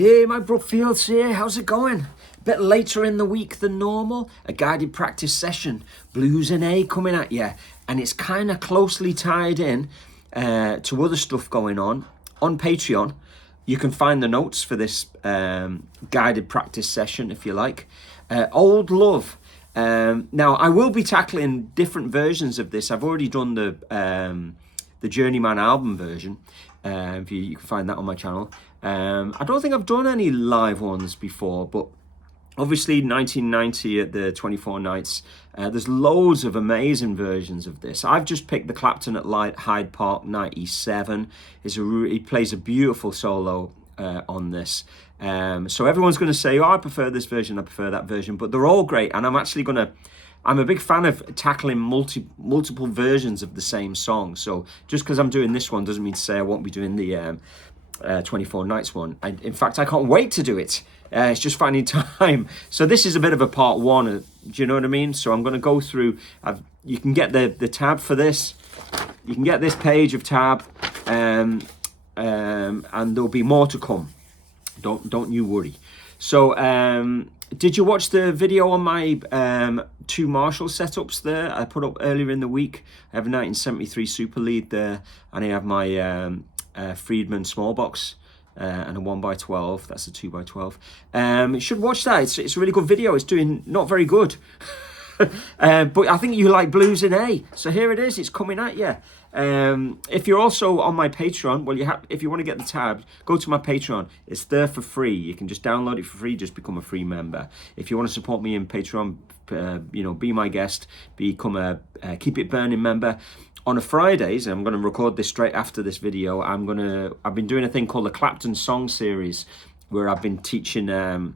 Hey, my Brookfields here. How's it going? A bit later in the week than normal. A guided practice session. Blues and A coming at you. And it's kind of closely tied in to other stuff going on Patreon. You can find the notes for this guided practice session if you like. Old Love. Now, I will be tackling different versions of this. I've already done the Journeyman album version. You can find that on my channel. I don't think I've done any live ones before, but obviously 1990 at the 24 Nights, there's loads of amazing versions of this. I've just picked the Clapton at Hyde Park 97. He plays a beautiful solo on this. So everyone's going to say, oh, I prefer this version, I prefer that version, but they're all great. And I'm a big fan of tackling multiple versions of the same song. So just because I'm doing this one doesn't mean to say I won't be doing the 24 Nights one. In fact, I can't wait to do it. It's just finding time. So this is a bit of a part one. Do you know what I mean? So I'm going to go through. You can get the tab for this. You can get this page of tab, and there'll be more to come. Don't you worry. So did you watch the video on my two Marshall setups there I put up earlier in the week? I have a 1973 Super Lead there, and I have my Friedman small box and a 1x12. That's a 2x12. You should watch that. It's a really good video. It's doing not very good. But I think you like blues in A. So here it is. It's coming at you. If you're also on my Patreon, well, if you want to get the tab, go to my Patreon. It's there for free. You can just download it for free. Just become a free member. If you want to support me in Patreon, be my guest, become a Keep It Burning member. On a Fridays, and I'm going to record this straight after this video, I've been doing a thing called the Clapton Song Series, where I've been teaching Eric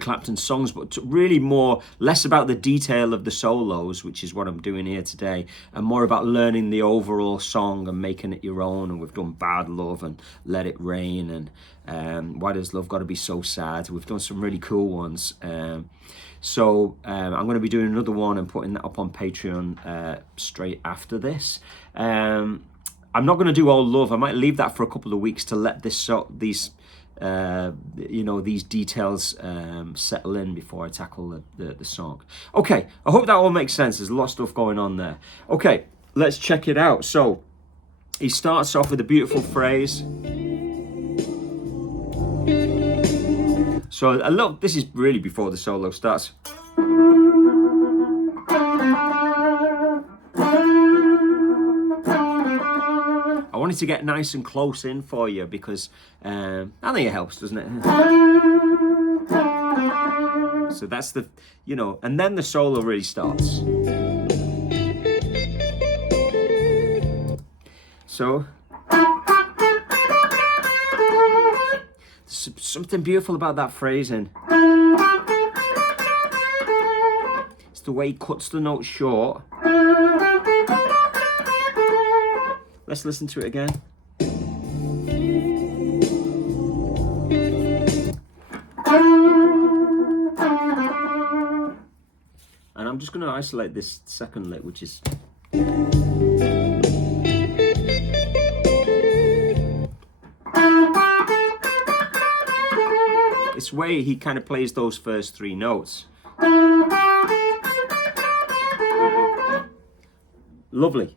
Clapton songs, but really less about the detail of the solos, which is what I'm doing here today, and more about learning the overall song and making it your own. And we've done Bad Love and Let It Rain and Why Does Love Gotta Be So Sad. We've done some really cool ones. So I'm going to be doing another one and putting that up on Patreon straight after this. I'm not going to do Old Love. I might leave that for a couple of weeks to let these details settle in before I tackle the song. Okay, I hope that all makes sense. There's a lot of stuff going on there. Okay, let's check it out. So he starts off with a beautiful phrase. So this is really before the solo starts. I wanted to get nice and close in for you because I think it helps, doesn't it? So that's and then the solo really starts. So there's something beautiful about that phrasing. It's the way he cuts the note short. Let's listen to it again. And I'm just going to isolate this second lick, which is... It's way he kind of plays those first three notes. Lovely.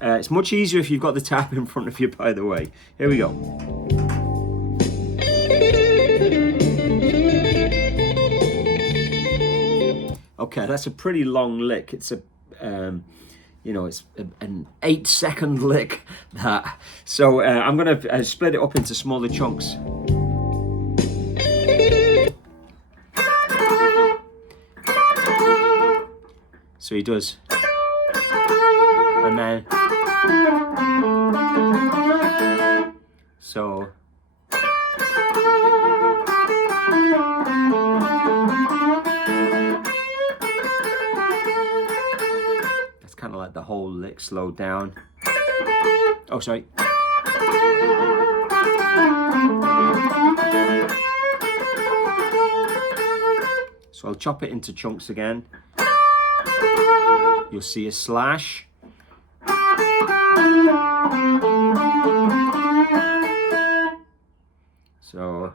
It's much easier if you've got the tab in front of you, by the way. Here we go. Okay, that's a pretty long lick. It's an 8-second lick, that. So I'm going to split it up into smaller chunks. So he does. And then, so, that's kind of like the whole lick slowed down. Oh, sorry. So I'll chop it into chunks again. You'll see a slash. So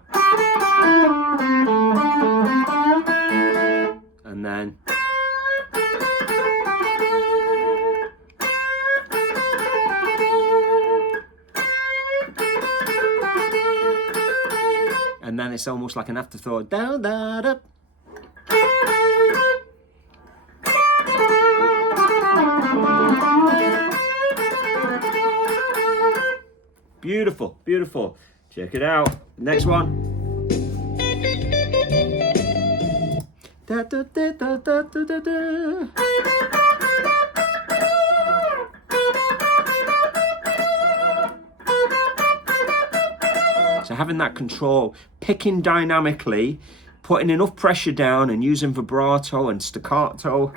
And then it's almost like an afterthought. Down, down, up. Beautiful, beautiful. Check it out. Next one. Da, da, da, da, da, da, da. So having that control, picking dynamically, putting enough pressure down and using vibrato and staccato.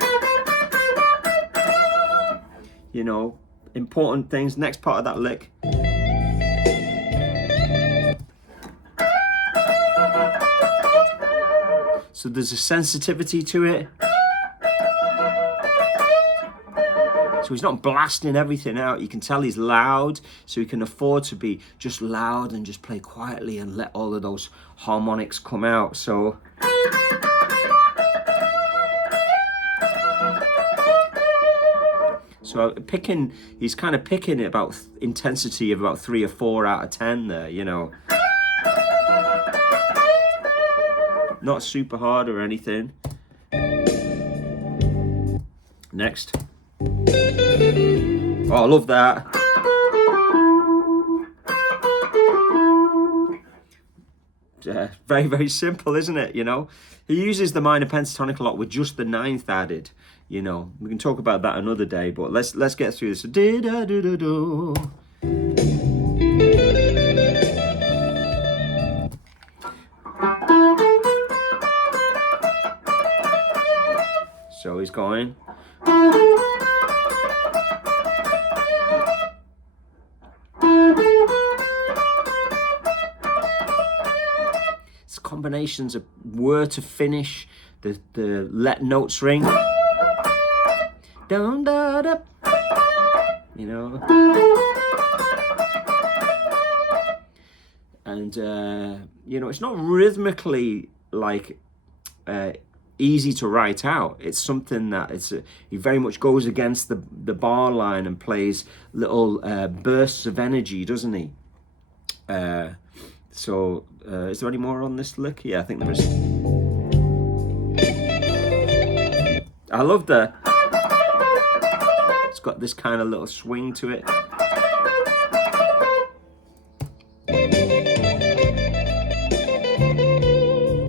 You know, important things. Next part of that lick. So there's a sensitivity to it. So he's not blasting everything out. You can tell he's loud, so he can afford to be just loud and just play quietly and let all of those harmonics come out. So he's kind of picking it about intensity of about 3 or 4 out of 10 there, you know. Not super hard or anything. Next. Oh, I love that. Very, very simple, isn't it? You know, he uses the minor pentatonic a lot with just the 9th added. You know, we can talk about that another day, but let's get through this. Do-da-do-do-do. So he's going. It's combinations of where to finish, the let notes ring. Down, da, da. You know. And you know, it's not rhythmically like easy to write out. It's something that he very much goes against the bar line and plays little bursts of energy, doesn't he? So is there any more on this lick? Yeah, I think there is. I love it's got this kind of little swing to it.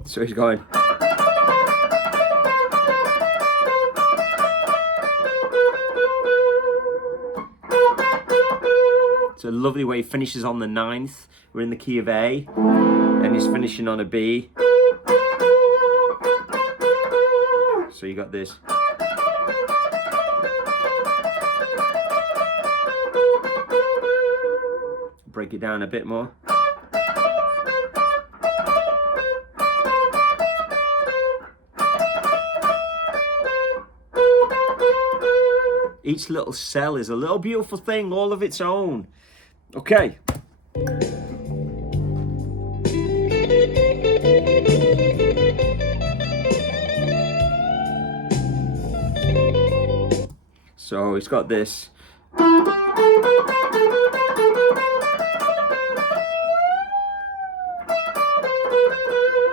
So he's going. It's a lovely way he finishes on the 9th. We're in the key of A, and he's finishing on a B. So you got this. Break it down a bit more. Each little cell is a little beautiful thing, all of its own. Okay. So he's got this.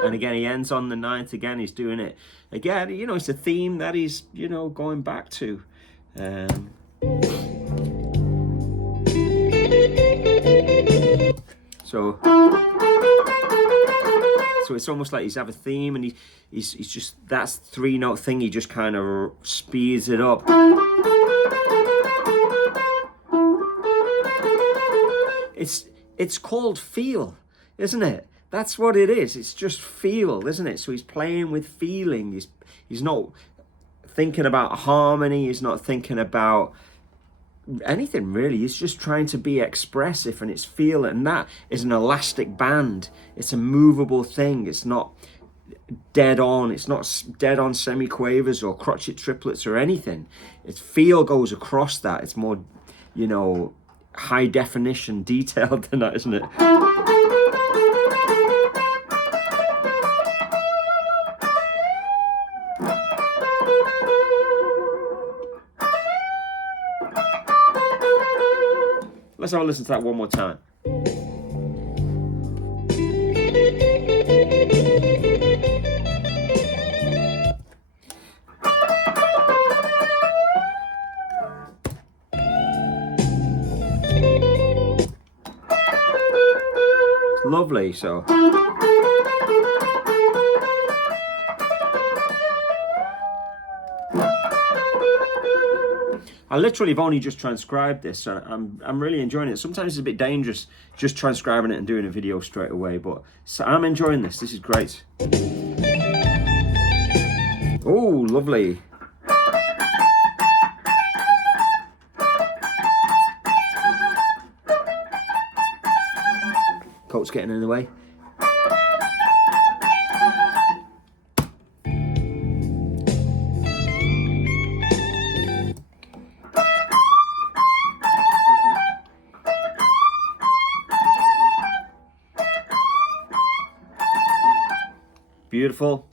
And again, he ends on the 9th again. He's doing it again. You know, it's a theme that he's, you know, going back to. So it's almost like he's have a theme, and he's just, that's 3-note thing. He just kind of speeds it up. It's called feel, isn't it? That's what it is. It's just feel, isn't it? So he's playing with feeling. He's not thinking about harmony. He's not thinking about anything really. He's just trying to be expressive, and it's feel. And that is an elastic band. It's a movable thing. It's not dead on. It's not dead on semiquavers or crotchet triplets or anything. Its feel goes across that. It's more, you know, high definition, detailed than that, isn't it? Let's have a listen to that one more time. It's lovely, so. I literally have only just transcribed this, and I'm really enjoying it. Sometimes it's a bit dangerous just transcribing it and doing a video straight away, but so I'm enjoying this. This is great. Oh, lovely. Coat's getting in the way. Beautiful.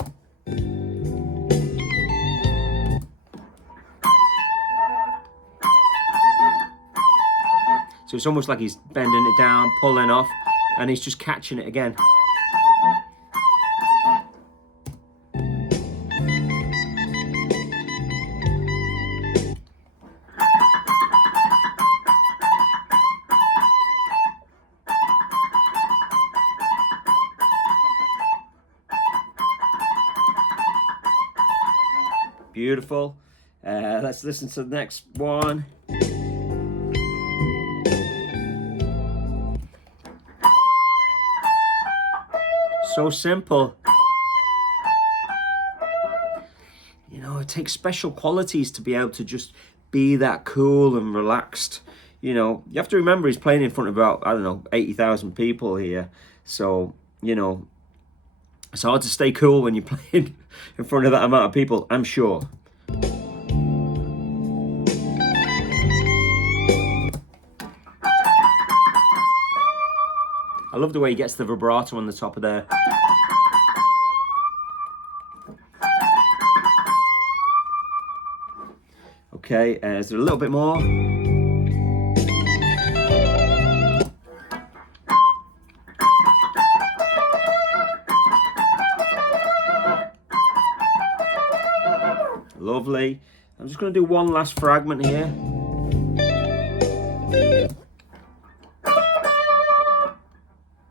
So it's almost like he's bending it down, pulling off, and he's just catching it again. Beautiful. Let's listen to the next one. So simple. You know, it takes special qualities to be able to just be that cool and relaxed. You know, you have to remember he's playing in front of about, I don't know, 80,000 people here. So, you know, it's hard to stay cool when you're playing in front of that amount of people, I'm sure. I love the way he gets the vibrato on the top of there. Okay, is there a little bit more? Lovely. I'm just going to do one last fragment here.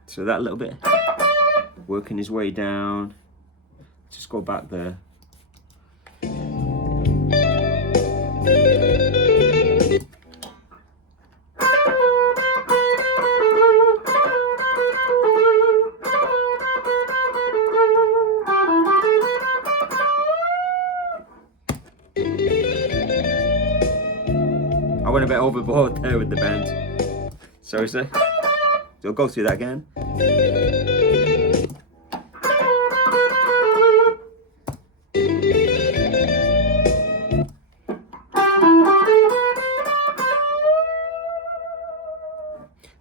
So that little bit, working his way down. Just go back there. I went a bit overboard there with the bend. Sorry, sir. So I'll go through that again.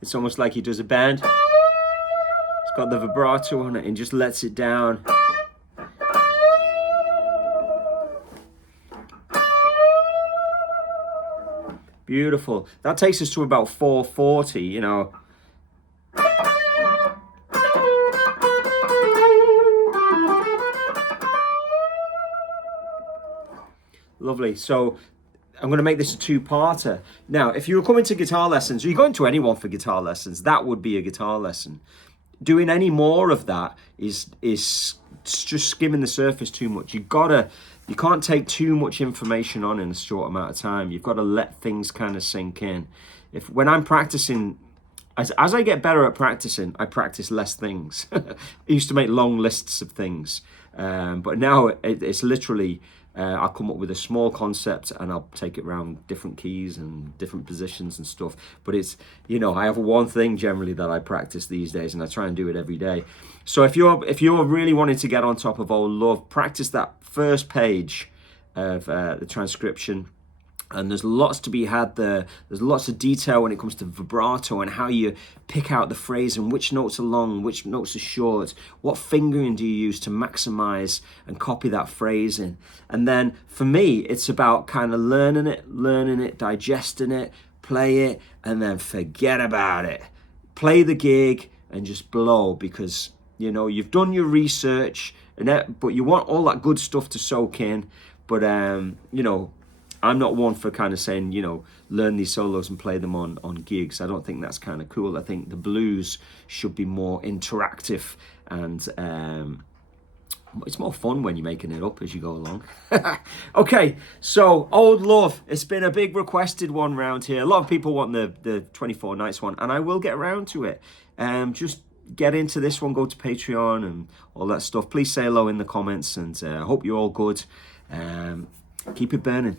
It's almost like he does a bend. It's got the vibrato on it and just lets it down. Beautiful. That takes us to about 440, you know. Lovely. So I'm going to make this a two-parter. Now, if you were coming to guitar lessons, or you're going to anyone for guitar lessons, that would be a guitar lesson. Doing any more of that is just skimming the surface too much. You can't take too much information on in a short amount of time. You've got to let things kind of sink in. When I'm practicing, as I get better at practicing, I practice less things. I used to make long lists of things, but now it's literally, I'll come up with a small concept and I'll take it around different keys and different positions and stuff. But it's, you know, I have one thing generally that I practice these days, and I try and do it every day. So if you're really wanting to get on top of Old Love, practice that first page of the transcription. And there's lots to be had there. There's lots of detail when it comes to vibrato and how you pick out the phrase and which notes are long, which notes are short. What fingering do you use to maximize and copy that phrase in? And then for me, it's about kind of learning it, digesting it, play it, and then forget about it. Play the gig and just blow, because you know you've done your research, but you want all that good stuff to soak in. But you know, I'm not one for kind of saying, you know, learn these solos and play them on gigs. I don't think that's kind of cool. I think the blues should be more interactive, and it's more fun when you're making it up as you go along. Okay, so Old Love. It's been a big requested one round here. A lot of people want the 24 Nights one, and I will get around to it. Just get into this one, go to Patreon and all that stuff. Please say hello in the comments, and I hope you're all good. Keep it burning.